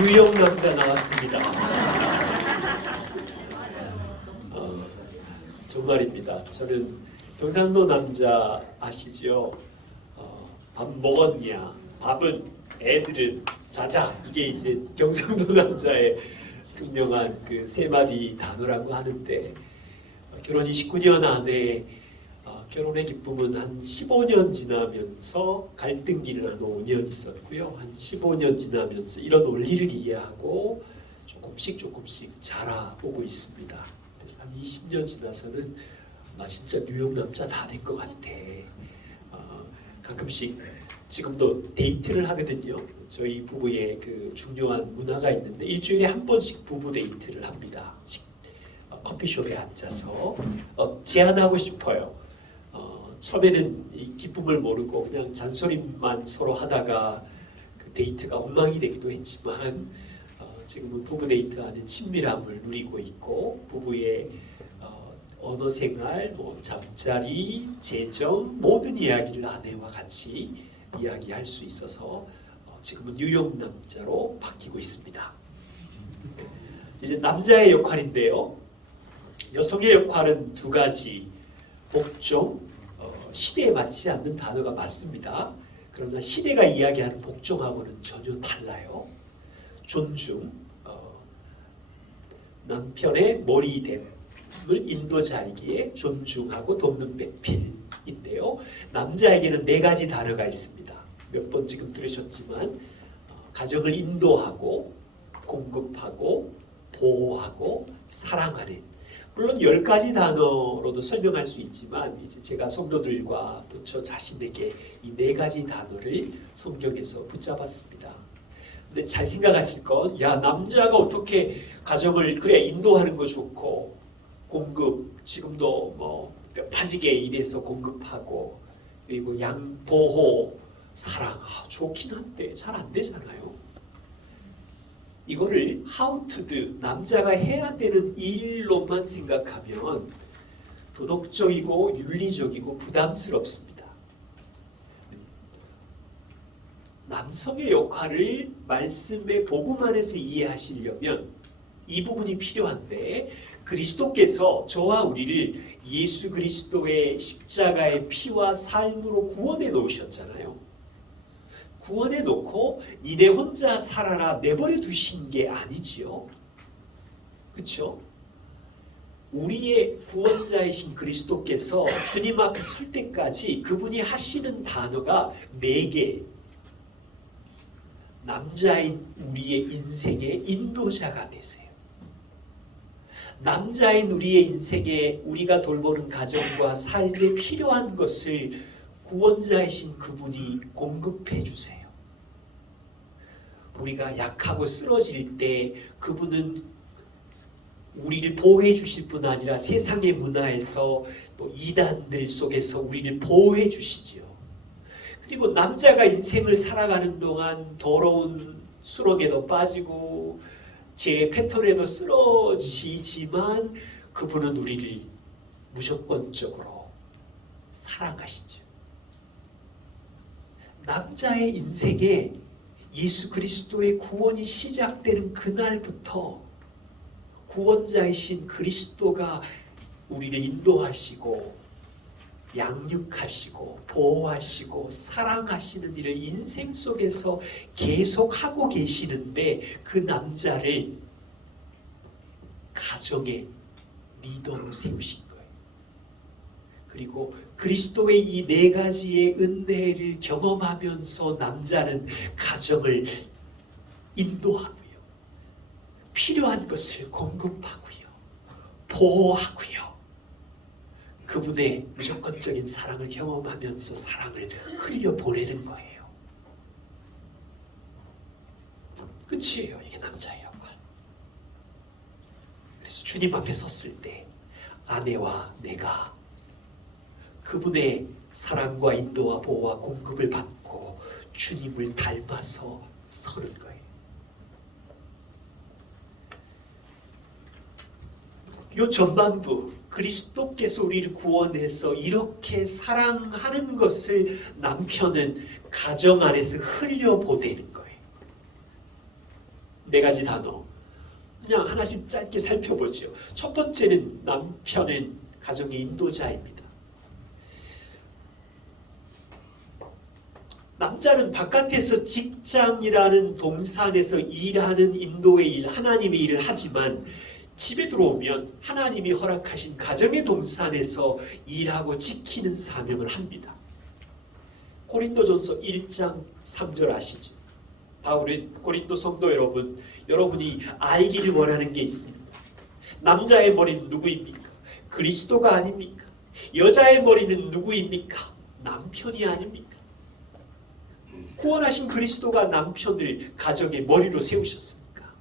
유형 남자 나왔습니다. 정말입니다. 저는 경상도 남자 아시죠? 밥 먹었냐? 밥은, 애들은, 자자. 이게 이제 경상도 남자의 분명한 그 세 마디 단어라고 하는데, 결혼 29년 안에 결혼의 기쁨은 한 15년 지나면서 갈등기는 한 5년 있었고요. 한 15년 지나면서 이런 원리를 이해하고 조금씩 자라오고 있습니다. 그래서 한 20년 지나서는 나 진짜 뉴욕 남자 다 된 것 같아. 가끔씩 지금도 데이트를 하거든요. 저희 부부의 그 중요한 문화가 있는데 일주일에 한 번씩 부부 데이트를 합니다. 커피숍에 앉아서 제안하고 싶어요. 처음에는 이 기쁨을 모르고 그냥 잔소리만 서로 하다가 그 데이트가 엉망이 되기도 했지만 지금은 부부 데이트 안에 친밀함을 누리고 있고 부부의 언어 생활, 잠자리, 재정 모든 이야기를 아내와 같이 이야기할 수 있어서 지금은 뉴욕 남자로 바뀌고 있습니다. 이제 남자의 역할인데요. 여성의 역할은 두 가지. 복종, 시대에 맞지 않는 단어가 맞습니다. 그러나 시대가 이야기하는 복종하고는 전혀 달라요. 존중, 남편의 머리됨을 인도자이기에 존중하고 돕는 배필인데요. 남자에게는 네 가지 단어가 있습니다. 몇 번 지금 들으셨지만 가정을 인도하고 공급하고 보호하고 사랑하는, 물론 10가지 단어로도 설명할 수 있지만 이제 제가 성도들과 또 저 자신에게 이 4가지 단어를 성경에서 붙잡았습니다. 근데 잘 생각하실 건, 야, 남자가 어떻게 가정을 그래 인도하는 거 좋고 공급, 지금도 뭐 뼈파지게 일해서 공급하고 그리고 보호, 사랑, 좋긴 한데 잘 안 되잖아요. 이거를 how to do, 남자가 해야 되는 일로만 생각하면 도덕적이고 윤리적이고 부담스럽습니다. 남성의 역할을 말씀의 복음 안에서 이해하시려면 이 부분이 필요한데, 그리스도께서 저와 우리를 예수 그리스도의 십자가의 피와 삶으로 구원해 놓으셨잖아요. 구원해 놓고 니네 혼자 살아라 내버려 두신 게 아니지요. 그렇죠? 우리의 구원자이신 그리스도께서 주님 앞에 설 때까지 그분이 하시는 단어가 4개. 남자인 우리의 인생의 인도자가 되세요. 남자인 우리의 인생에 우리가 돌보는 가정과 삶에 필요한 것을 구원자이신 그분이 공급해 주세요. 우리가 약하고 쓰러질 때 그분은 우리를 보호해 주실 뿐 아니라 세상의 문화에서 또 이단들 속에서 우리를 보호해 주시지요. 그리고 남자가 인생을 살아가는 동안 더러운 수렁에도 빠지고 제 패턴에도 쓰러지지만 그분은 우리를 무조건적으로 사랑하시죠. 남자의 인생에 예수 그리스도의 구원이 시작되는 그날부터 구원자이신 그리스도가 우리를 인도하시고 양육하시고 보호하시고 사랑하시는 일을 인생 속에서 계속하고 계시는데, 그 남자를 가정의 리더로 세우신 거예요. 그리고 그리스도의 이 4가지의 은혜를 경험하면서 남자는 가정을 인도하고요, 필요한 것을 공급하고요, 보호하고요, 그분의 무조건적인 사랑을 경험하면서 사랑을 흘려보내는 거예요. 끝이에요. 이게 남자의 역할. 그래서 주님 앞에 섰을 때 아내와 내가 그분의 사랑과 인도와 보호와 공급을 받고 주님을 닮아서 서는 거예요. 요 전반부, 그리스도께서 우리를 구원해서 이렇게 사랑하는 것을 남편은 가정 안에서 흘려보내는 거예요. 4가지 단어. 그냥 하나씩 짧게 살펴보죠. 첫 번째는 남편은 가정의 인도자입니다. 남자는 바깥에서 직장이라는 동산에서 일하는 인도의 일, 하나님의 일을 하지만 집에 들어오면 하나님이 허락하신 가정의 동산에서 일하고 지키는 사명을 합니다. 고린도전서 1장 3절 아시죠? 바울은 고린도 성도 여러분, 여러분이 알기를 원하는 게 있습니다. 남자의 머리는 누구입니까? 그리스도가 아닙니까? 여자의 머리는 누구입니까? 남편이 아닙니까? 구원하신 그리스도가 남편을 가정의 머리로 세우셨습니까?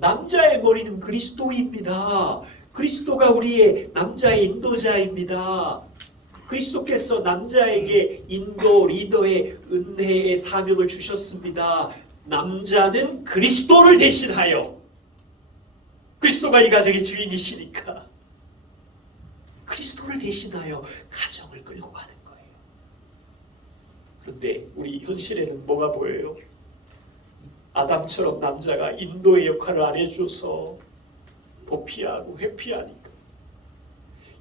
남자의 머리는 그리스도입니다. 그리스도가 우리의 남자의 인도자입니다. 그리스도께서 남자에게 인도 리더의 은혜의 사명을 주셨습니다. 남자는 그리스도를 대신하여, 그리스도가 이 가정의 주인이시니까 그리스도를 대신하여 가정을 끌고 가는 거예요. 그런데 우리 현실에는 뭐가 보여요? 아담처럼 남자가 인도의 역할을 안 해줘서 도피하고 회피하니까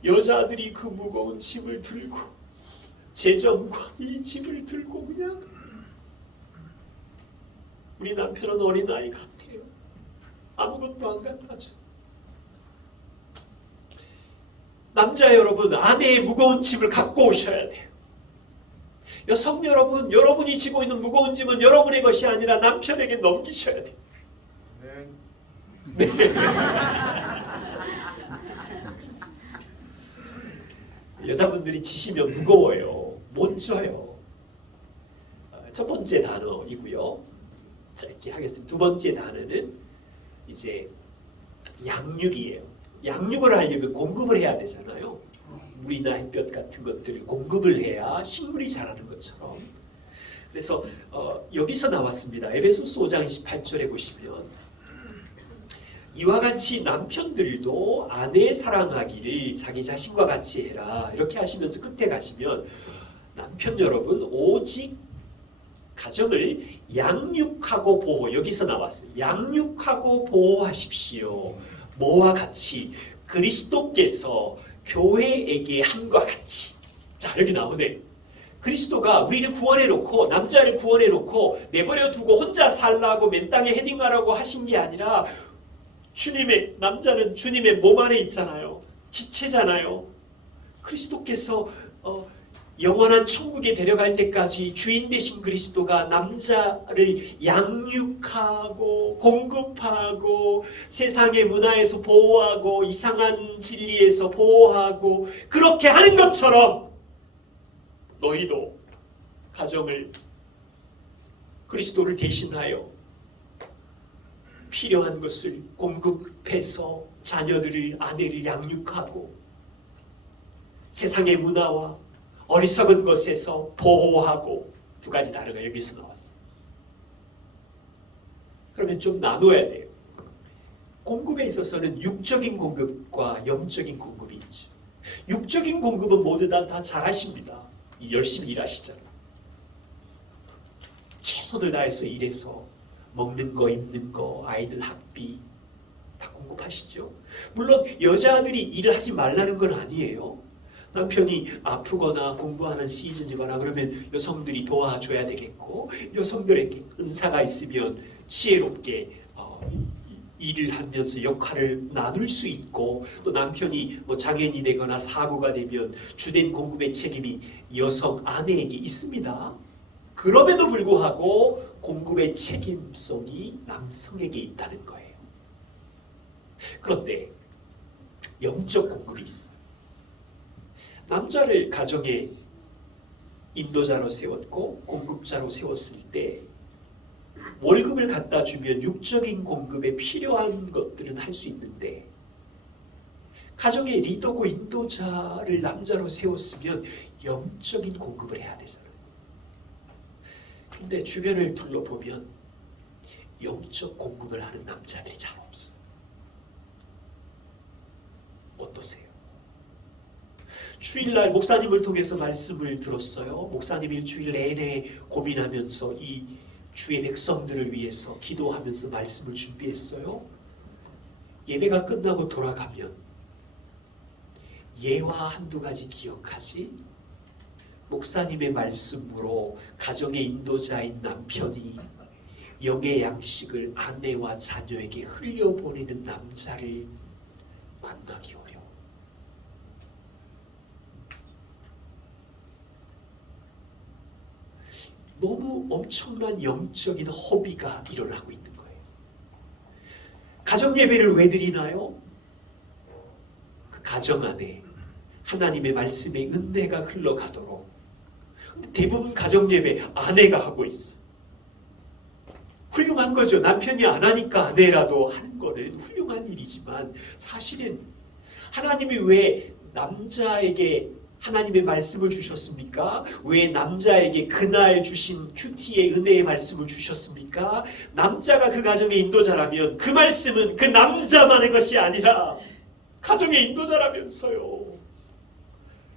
여자들이 그 무거운 짐을 들고, 재정과 이 짐을 들고 그냥, 우리 남편은 어린아이 같아요. 아무것도 안 갖다 줘. 남자 여러분, 아내의 무거운 짐을 갖고 오셔야 돼요. 여성 여러분, 여러분이 지고 있는 무거운 짐은 여러분의 것이 아니라 남편에게 넘기셔야 돼요. 네. 여자분들이 지시면 무거워요. 못 져요. 첫 번째 단어이고요. 짧게 하겠습니다. 두 번째 단어는 이제 양육이에요. 양육을 하려면 공급을 해야 되잖아요. 물이나 햇볕 같은 것들을 공급을 해야 식물이 자라는 것처럼. 그래서 여기서 나왔습니다. 에베소서 5장 28절에 보시면 이와 같이 남편들도 아내 사랑하기를 자기 자신과 같이 해라, 이렇게 하시면서 끝에 가시면 남편 여러분 오직 가정을 양육하고 보호, 여기서 나왔어요. 양육하고 보호하십시오. 뭐와 같이? 그리스도께서 교회에게 함과 같이. 자, 여기 나오네. 그리스도가 우리를 구원해놓고, 남자를 구원해놓고 내버려 두고 혼자 살라고 맨 땅에 헤딩하라고 하신 게 아니라, 남자는 주님의 몸 안에 있잖아요. 지체잖아요. 그리스도께서 영원한 천국에 데려갈 때까지 주인 되신 그리스도가 남자를 양육하고 공급하고 세상의 문화에서 보호하고 이상한 진리에서 보호하고 그렇게 하는 것처럼 너희도 가정을 그리스도를 대신하여 필요한 것을 공급해서 자녀들을, 아내를 양육하고 세상의 문화와 어리석은 것에서 보호하고, 두 가지 단어가 여기서 나왔어요. 그러면 좀 나눠야 돼요. 공급에 있어서는 육적인 공급과 영적인 공급이 있죠. 육적인 공급은 모두 다 잘하십니다. 열심히 일하시잖아요. 최선을 다해서 일해서 먹는 거, 입는 거, 아이들 학비 다 공급하시죠. 물론 여자들이 일을 하지 말라는 건 아니에요. 남편이 아프거나 공부하는 시즌이거나 그러면 여성들이 도와줘야 되겠고, 여성들에게 은사가 있으면 지혜롭게 일을 하면서 역할을 나눌 수 있고, 또 남편이 장애인이 되거나 사고가 되면 주된 공급의 책임이 여성 아내에게 있습니다. 그럼에도 불구하고 공급의 책임성이 남성에게 있다는 거예요. 그런데 영적 공급이 있어요. 남자를 가정의 인도자로 세웠고 공급자로 세웠을 때 월급을 갖다 주면 육적인 공급에 필요한 것들은 할 수 있는데, 가정의 리더고 인도자를 남자로 세웠으면 영적인 공급을 해야 되잖아요. 근데 주변을 둘러보면 영적 공급을 하는 남자들이 잘 없어요. 어떠세요? 주일날 목사님을 통해서 말씀을 들었어요. 목사님 일주일 내내 고민하면서 이 주의 백성들을 위해서 기도하면서 말씀을 준비했어요. 예배가 끝나고 돌아가면 예와 한두 가지 기억하지? 목사님의 말씀으로 가정의 인도자인 남편이 영의 양식을 아내와 자녀에게 흘려보내는 남자를 만나기 어려워. 너무 엄청난 영적인 허비가 일어나고 있는 거예요. 가정 예배를 왜 드리나요? 그 가정 안에 하나님의 말씀의 은혜가 흘러가도록. 근데 대부분 가정 예배 아내가 하고 있어. 훌륭한 거죠. 남편이 안 하니까 아내라도 하는 거는 훌륭한 일이지만 사실은 하나님이 왜 남자에게 하나님의 말씀을 주셨습니까? 왜 남자에게 그날 주신 큐티의 은혜의 말씀을 주셨습니까? 남자가 그 가정의 인도자라면 그 말씀은 그 남자만의 것이 아니라 가정의 인도자라면서요.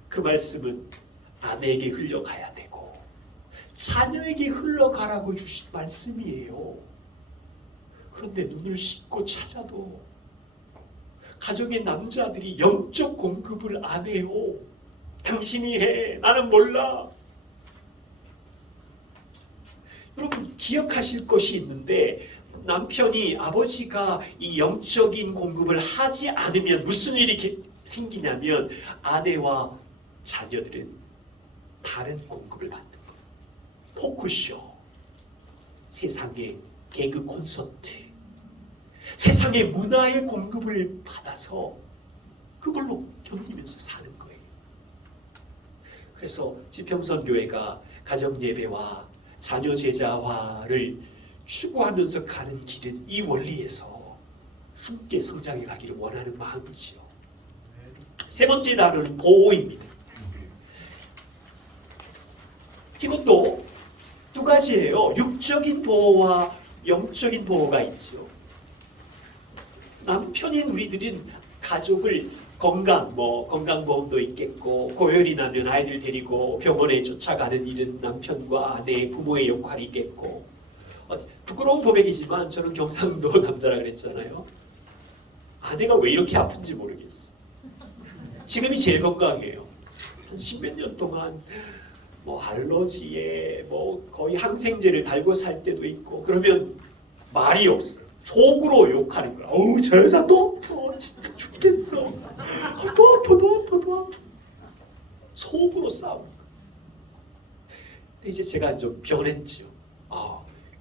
그 말씀은 아내에게 흘러가야 되고 자녀에게 흘러가라고 주신 말씀이에요. 그런데 눈을 씻고 찾아도 가정의 남자들이 영적 공급을 안 해요. 당신이 해. 나는 몰라. 여러분 기억하실 것이 있는데 남편이 아버지가 이 영적인 공급을 하지 않으면 무슨 일이 생기냐면 아내와 자녀들은 다른 공급을 받는 거예요. 토크쇼, 세상의 개그 콘서트, 세상의 문화의 공급을 받아서 그걸로 견디면서 사는 거예요. 그래서 지평선교회가 가정예배와 자녀 제자화를 추구하면서 가는 길은 이 원리에서 함께 성장해 가기를 원하는 마음이지요. 세 번째 단어는 보호입니다. 이것도 두 가지예요. 육적인 보호와 영적인 보호가 있죠. 남편인 우리들은 가족을 건강보험도 있겠고 고열이 나면 아이들 데리고 병원에 쫓아가는 일은 남편과 아내, 부모의 역할이 있겠고 부끄러운 고백이지만 저는 경상도 남자라 그랬잖아요. 아내가 왜 이렇게 아픈지 모르겠어. 지금이 제일 건강해요. 한 십몇 년 동안 알러지에 거의 항생제를 달고 살 때도 있고 그러면 말이 없어요. 속으로 욕하는 거야. 어우 저 여자 또 아파. 진짜 죽겠어. 또 아파. 속으로 싸우는 거야. 근데 이제 제가 좀 변했죠.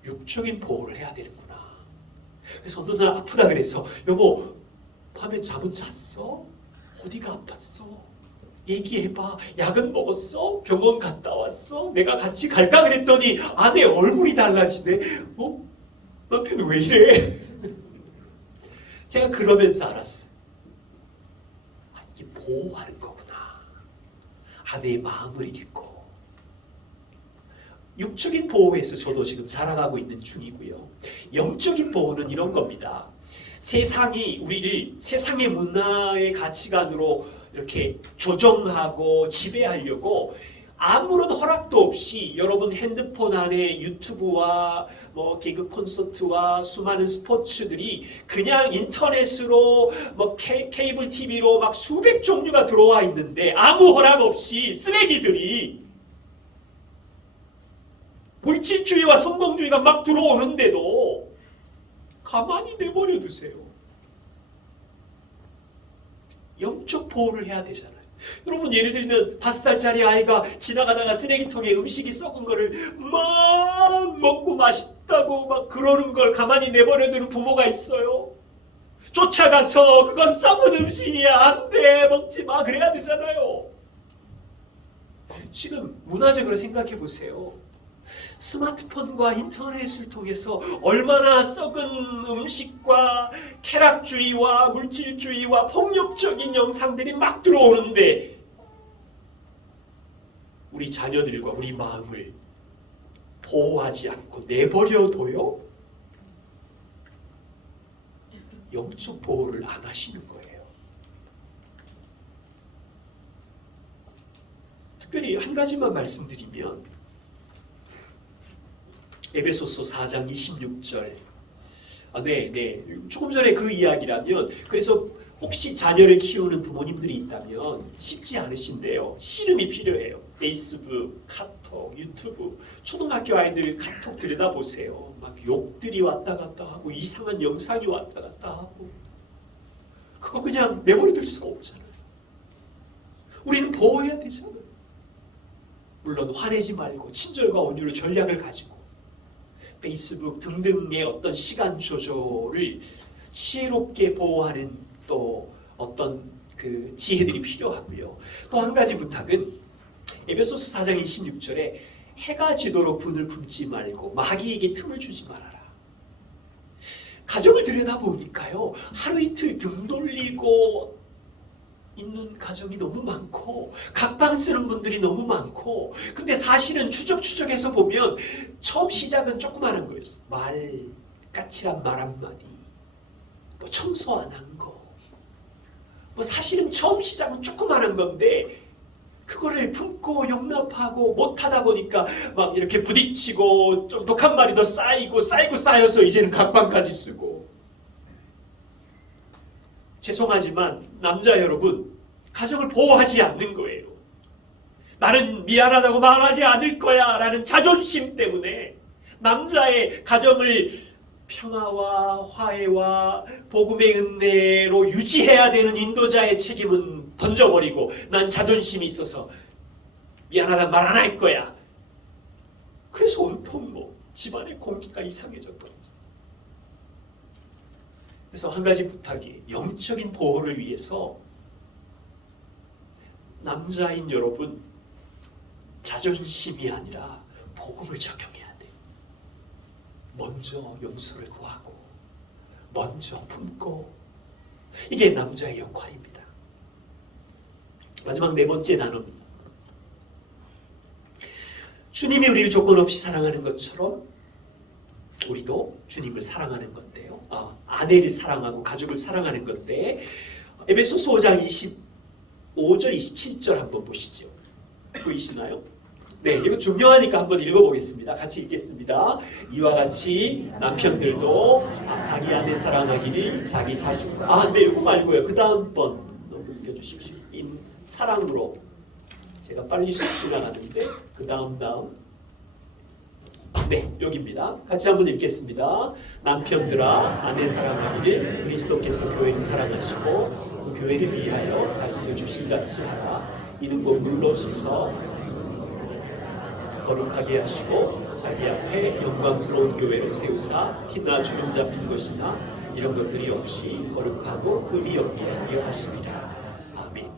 육적인 보호를 해야 되는구나. 그래서 어느 날 아프다 그래서 여보 밤에 잠은 잤어? 어디가 아팠어? 얘기해봐. 약은 먹었어? 병원 갔다 왔어? 내가 같이 갈까 그랬더니 아내 얼굴이 달라지네. 남편 왜 이래? 제가 그러면서 알았어요. 이게 보호하는 거구나. 아내의 마음을 읽고. 육적인 보호에서 저도 지금 살아가고 있는 중이고요. 영적인 보호는 이런 겁니다. 세상이 우리를 세상의 문화의 가치관으로 이렇게 조정하고 지배하려고 아무런 허락도 없이 여러분 핸드폰 안에 유튜브와 개그 콘서트와 수많은 스포츠들이 그냥 인터넷으로 케이블 TV로 막 수백 종류가 들어와 있는데 아무 허락 없이 쓰레기들이 물질주의와 성공주의가 막 들어오는데도 가만히 내버려 두세요. 영적 보호를 해야 되잖아요. 여러분 예를 들면 5살짜리 아이가 지나가다가 쓰레기통에 음식이 썩은 거를 막 먹고 맛있다고 막 그러는 걸 가만히 내버려두는 부모가 있어요. 쫓아가서 그건 썩은 음식이야 안 돼 먹지 마 그래야 되잖아요. 지금 문화적으로 생각해 보세요. 스마트폰과 인터넷을 통해서 얼마나 썩은 음식과 쾌락주의와 물질주의와 폭력적인 영상들이 막 들어오는데 우리 자녀들과 우리 마음을 보호하지 않고 내버려둬요? 영적 보호를 안 하시는 거예요. 특별히 한 가지만 말씀드리면 에베소서 4장 26절. 네. 조금 전에 그 이야기라면, 그래서 혹시 자녀를 키우는 부모님들이 있다면 쉽지 않으신데요. 씨름이 필요해요. 페이스북, 카톡, 유튜브, 초등학교 아이들 카톡 들여다보세요. 막 욕들이 왔다 갔다 하고 이상한 영상이 왔다 갔다 하고, 그거 그냥 메모리 들 수가 없잖아요. 우리는 보호해야 되잖아요. 물론 화내지 말고 친절과 온유로 전략을 가지고 페이스북 등등의 어떤 시간 조절을 지혜롭게 보호하는 또 어떤 그 지혜들이 필요하고요. 또 한 가지 부탁은 에베소서 4장 26절에 해가 지도록 분을 품지 말고 마귀에게 틈을 주지 말아라. 가정을 들여다보니까요, 하루 이틀 등 돌리고 있는 가정이 너무 많고 각방 쓰는 분들이 너무 많고, 근데 사실은 추적해서 보면 처음 시작은 조그마한 거였어. 까칠한 말 한마디, 뭐 청소 안 한 거, 뭐 사실은 처음 시작은 조그마한 건데 그거를 품고 용납하고 못하다 보니까 막 이렇게 부딪히고 좀 독한 말이 더 쌓여서 이제는 각방까지 쓰고. 죄송하지만 남자 여러분, 가정을 보호하지 않는 거예요. 나는 미안하다고 말하지 않을 거야 라는 자존심 때문에 남자의 가정을 평화와 화해와 복음의 은혜로 유지해야 되는 인도자의 책임은 던져버리고, 난 자존심이 있어서 미안하다 말 안 할 거야. 그래서 온통 집안의 공기가 이상해졌던 거예요. 그래서 한 가지 부탁이, 영적인 보호를 위해서 남자인 여러분, 자존심이 아니라 복음을 적용해야 돼요. 먼저 용서를 구하고 먼저 품고, 이게 남자의 역할입니다. 마지막 네 번째 나눕니다. 주님이 우리를 조건 없이 사랑하는 것처럼 우리도 주님을 사랑하는 건데요. 아내를 사랑하고 가족을 사랑하는 건데, 에베소서 5장 25절 27절 한번 보시죠. 보이시나요? 네, 이거 중요하니까 한번 읽어보겠습니다. 같이 읽겠습니다. 이와 같이 남편들도 자기 아내 사랑하기를 자기 자신과, 네, 이거 말고요. 그 다음 번 넘겨주십시오. 사랑으로. 제가 빨리 지나가는데 그 다음 네, 여기입니다. 같이 한번 읽겠습니다. 남편들아, 아내 사랑하기를 그리스도께서 교회를 사랑하시고 그 교회를 위하여 자신을 주신같이 하라. 이는 곧 물로 씻어 거룩하게 하시고 자기 앞에 영광스러운 교회를 세우사 티나 주름 잡힌 것이나 이런 것들이 없이 거룩하고 흠이 없게 하려 하시리라. 아멘.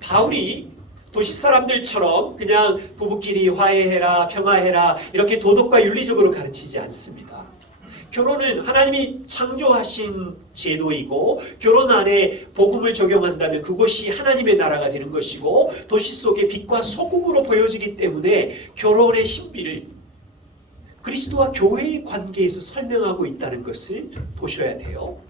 바울이 도시 사람들처럼 그냥 부부끼리 화해해라, 평화해라 이렇게 도덕과 윤리적으로 가르치지 않습니다. 결혼은 하나님이 창조하신 제도이고, 결혼 안에 복음을 적용한다면 그것이 하나님의 나라가 되는 것이고, 도시 속의 빛과 소금으로 보여지기 때문에 결혼의 신비를 그리스도와 교회의 관계에서 설명하고 있다는 것을 보셔야 돼요.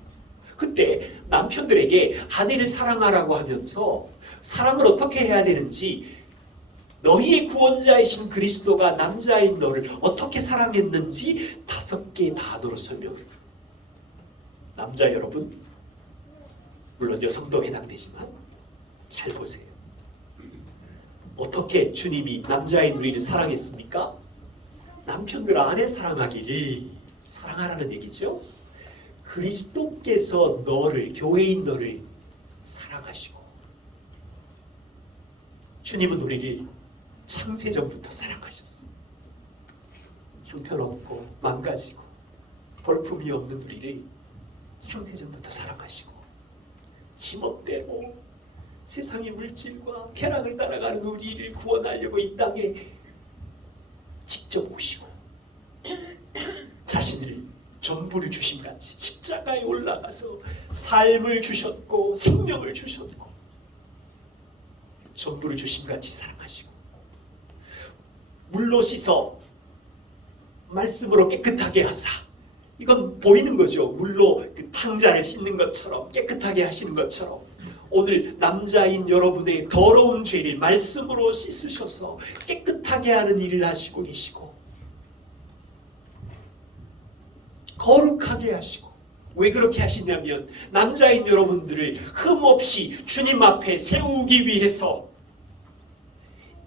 그때 남편들에게 아내를 사랑하라고 하면서 사랑을 어떻게 해야 되는지, 너희의 구원자이신 그리스도가 남자인 너를 어떻게 사랑했는지 5개의 단어로 설명합니다. 남자 여러분, 물론 여성도 해당되지만 잘 보세요. 어떻게 주님이 남자인 우리를 사랑했습니까? 남편들 아내 사랑하기를, 사랑하라는 얘기죠. 그리스도께서 너를, 교회인 너를 사랑하시고, 주님은 우리를 창세전부터 사랑하셨어요. 형편없고 망가지고 볼품이 없는 우리를 창세전부터 사랑하시고, 지멋대로 세상의 물질과 쾌락을 따라가는 우리를 구원하려고 이 땅에 직접 오시고 자신을 전부를 주심같이 십자가에 올라가서 삶을 주셨고 생명을 주셨고 전부를 주심같이 사랑하시고, 물로 씻어 말씀으로 깨끗하게 하사, 이건 보이는 거죠. 물로 그 탕자를 씻는 것처럼 깨끗하게 하시는 것처럼 오늘 남자인 여러분의 더러운 죄를 말씀으로 씻으셔서 깨끗하게 하는 일을 하시고 계시고, 거룩하게 하시고, 왜 그렇게 하시냐면 남자인 여러분들을 흠없이 주님 앞에 세우기 위해서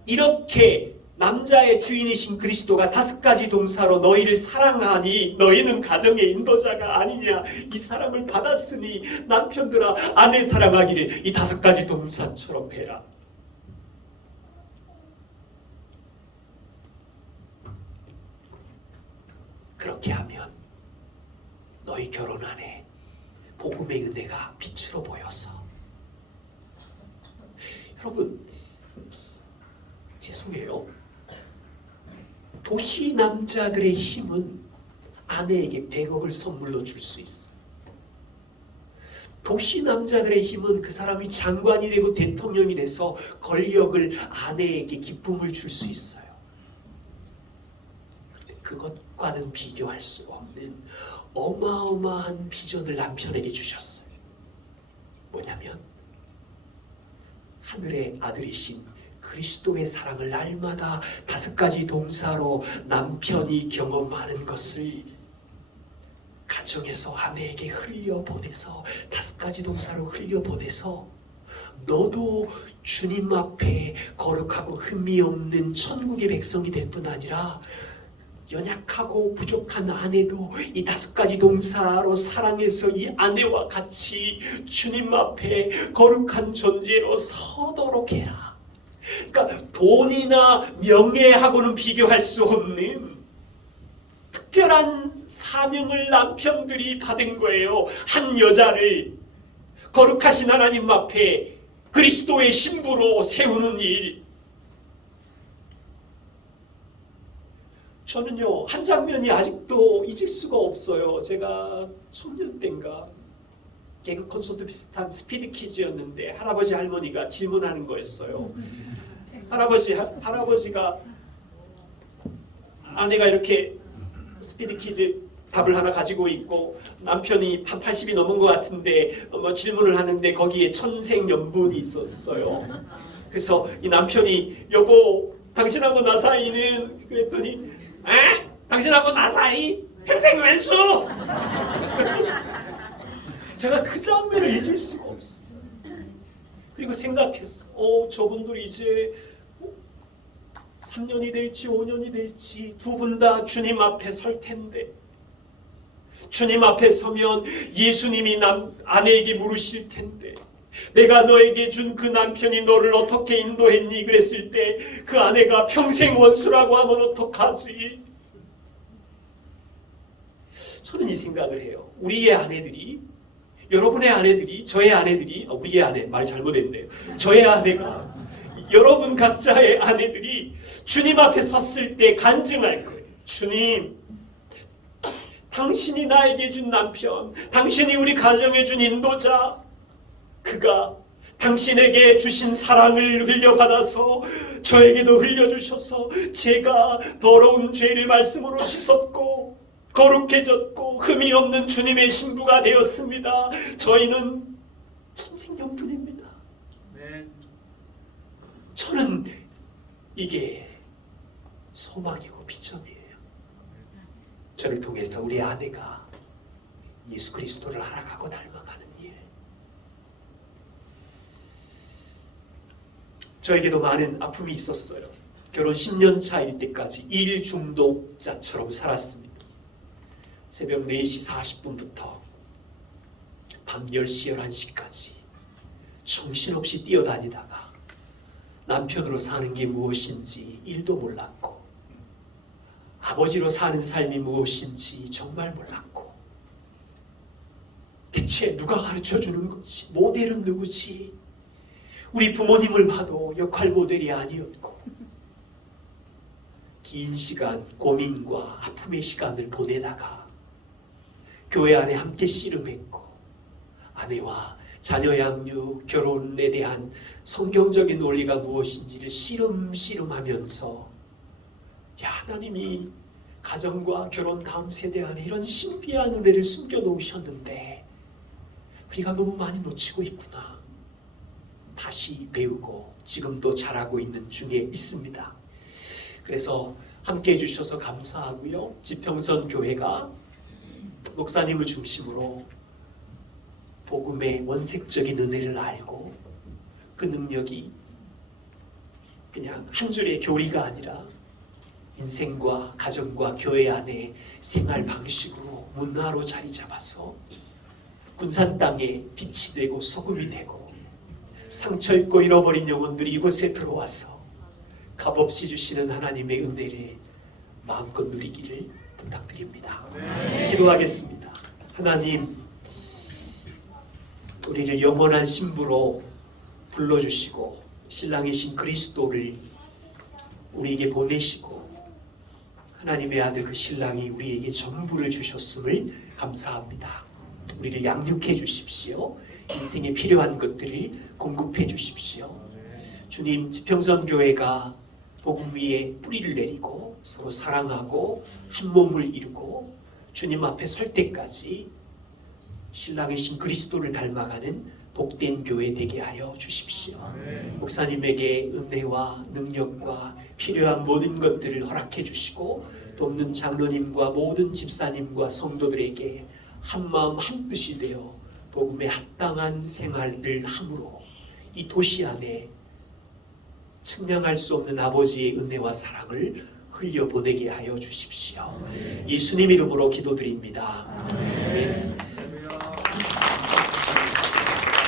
이렇게 남자의 주인이신 그리스도가 5가지 동사로 너희를 사랑하니 너희는 가정의 인도자가 아니냐, 이 사랑을 받았으니 남편들아 아내 사랑하기를 이 5가지 동사처럼 해라. 그렇게 하면 너희 결혼 안에 복음의 은혜가 빛으로 보여서, 여러분 죄송해요, 도시 남자들의 힘은 아내에게 100억을 선물로 줄 수 있어. 도시 남자들의 힘은 그 사람이 장관이 되고 대통령이 돼서 권력을, 아내에게 기쁨을 줄 수 있어요. 그것과는 비교할 수 없는 어마어마한 비전을 남편에게 주셨어요. 뭐냐면 하늘의 아들이신 그리스도의 사랑을 날마다 5가지 동사로 남편이 경험하는 것을 가정에서 아내에게 흘려보내서, 5가지 동사로 흘려보내서 너도 주님 앞에 거룩하고 흠이 없는 천국의 백성이 될 뿐 아니라 연약하고 부족한 아내도 이 5가지 동사로 사랑해서 이 아내와 같이 주님 앞에 거룩한 존재로 서도록 해라. 그러니까 돈이나 명예하고는 비교할 수 없는 특별한 사명을 남편들이 받은 거예요. 한 여자를 거룩하신 하나님 앞에 그리스도의 신부로 세우는 일. 저는요, 한 장면이 아직도 잊을 수가 없어요. 제가 청년 때인가 개그 콘서트 비슷한 스피드 퀴즈였는데 할아버지 할머니가 질문하는 거였어요. 할아버지가 아내가 이렇게 스피드 퀴즈 답을 하나 가지고 있고 남편이 한 80이 넘은 것 같은데 질문을 하는데 거기에 천생연분이 있었어요. 그래서 이 남편이 여보 당신하고 나 사이는, 그랬더니 에? 당신하고 나 사이? 평생 왼수! 제가 그 장면을 잊을 수가 없어요. 그리고 생각했어. 저분들이 이제 3년이 될지 5년이 될지 두 분 다 주님 앞에 설 텐데, 주님 앞에 서면 예수님이 아내에게 물으실 텐데, 내가 너에게 준 그 남편이 너를 어떻게 인도했니? 그랬을 때 그 아내가 평생 원수라고 하면 어떡하지? 저는 이 생각을 해요. 우리의 아내들이, 여러분의 아내들이, 저의 아내들이, 우리의 아내 말 잘못했네요. 저의 아내가, 여러분 각자의 아내들이 주님 앞에 섰을 때 간증할 거예요. 주님, 당신이 나에게 준 남편, 당신이 우리 가정에 준 인도자, 그가 당신에게 주신 사랑을 흘려받아서 저에게도 흘려주셔서 제가 더러운 죄를 말씀으로 씻었고 거룩해졌고 흠이 없는 주님의 신부가 되었습니다. 저희는 천생연분입니다. 네. 저는 이게 소망이고 비전이에요. 저를 통해서 우리 아내가 예수 그리스도를 알아가고 닮아가는 일. 저에게도 많은 아픔이 있었어요. 결혼 10년 차일 때까지 일 중독자처럼 살았습니다. 새벽 4시 40분부터 밤 10시 11시까지 정신없이 뛰어다니다가 남편으로 사는 게 무엇인지 일도 몰랐고 아버지로 사는 삶이 무엇인지 정말 몰랐고 대체 누가 가르쳐주는 거지? 모델은 누구지? 우리 부모님을 봐도 역할 모델이 아니었고 긴 시간 고민과 아픔의 시간을 보내다가 교회 안에 함께 씨름했고 아내와 자녀 양육, 결혼에 대한 성경적인 논리가 무엇인지를 씨름하면서 하나님이 가정과 결혼 다음 세대 안에 이런 신비한 은혜를 숨겨놓으셨는데 우리가 너무 많이 놓치고 있구나. 다시 배우고 지금도 잘하고 있는 중에 있습니다. 그래서 함께 해주셔서 감사하고요. 지평선 교회가 목사님을 중심으로 복음의 원색적인 은혜를 알고 그 능력이 그냥 한 줄의 교리가 아니라 인생과 가정과 교회 안에 생활 방식으로 문화로 자리 잡아서 군산 땅에 빛이 되고 소금이 되고 상처 입고 잃어버린 영혼들이 이곳에 들어와서 값없이 주시는 하나님의 은혜를 마음껏 누리기를 부탁드립니다. 기도하겠습니다. 하나님, 우리를 영원한 신부로 불러주시고 신랑이신 그리스도를 우리에게 보내시고 하나님의 아들 그 신랑이 우리에게 전부를 주셨음을 감사합니다. 우리를 양육해 주십시오. 인생에 필요한 것들을 공급해 주십시오. 주님, 지평선 교회가 복음 위에 뿌리를 내리고 서로 사랑하고 한 몸을 이루고 주님 앞에 설 때까지 신랑이신 그리스도를 닮아가는 복된 교회 되게 하여 주십시오. 목사님에게 은혜와 능력과 필요한 모든 것들을 허락해 주시고 돕는 장로님과 모든 집사님과 성도들에게 한마음 한뜻이 되어 복음에 합당한 생활을 함으로 이 도시 안에 측량할 수 없는 아버지의 은혜와 사랑을 흘려보내게 하여 주십시오. 예수님 이름으로 기도드립니다. 아멘.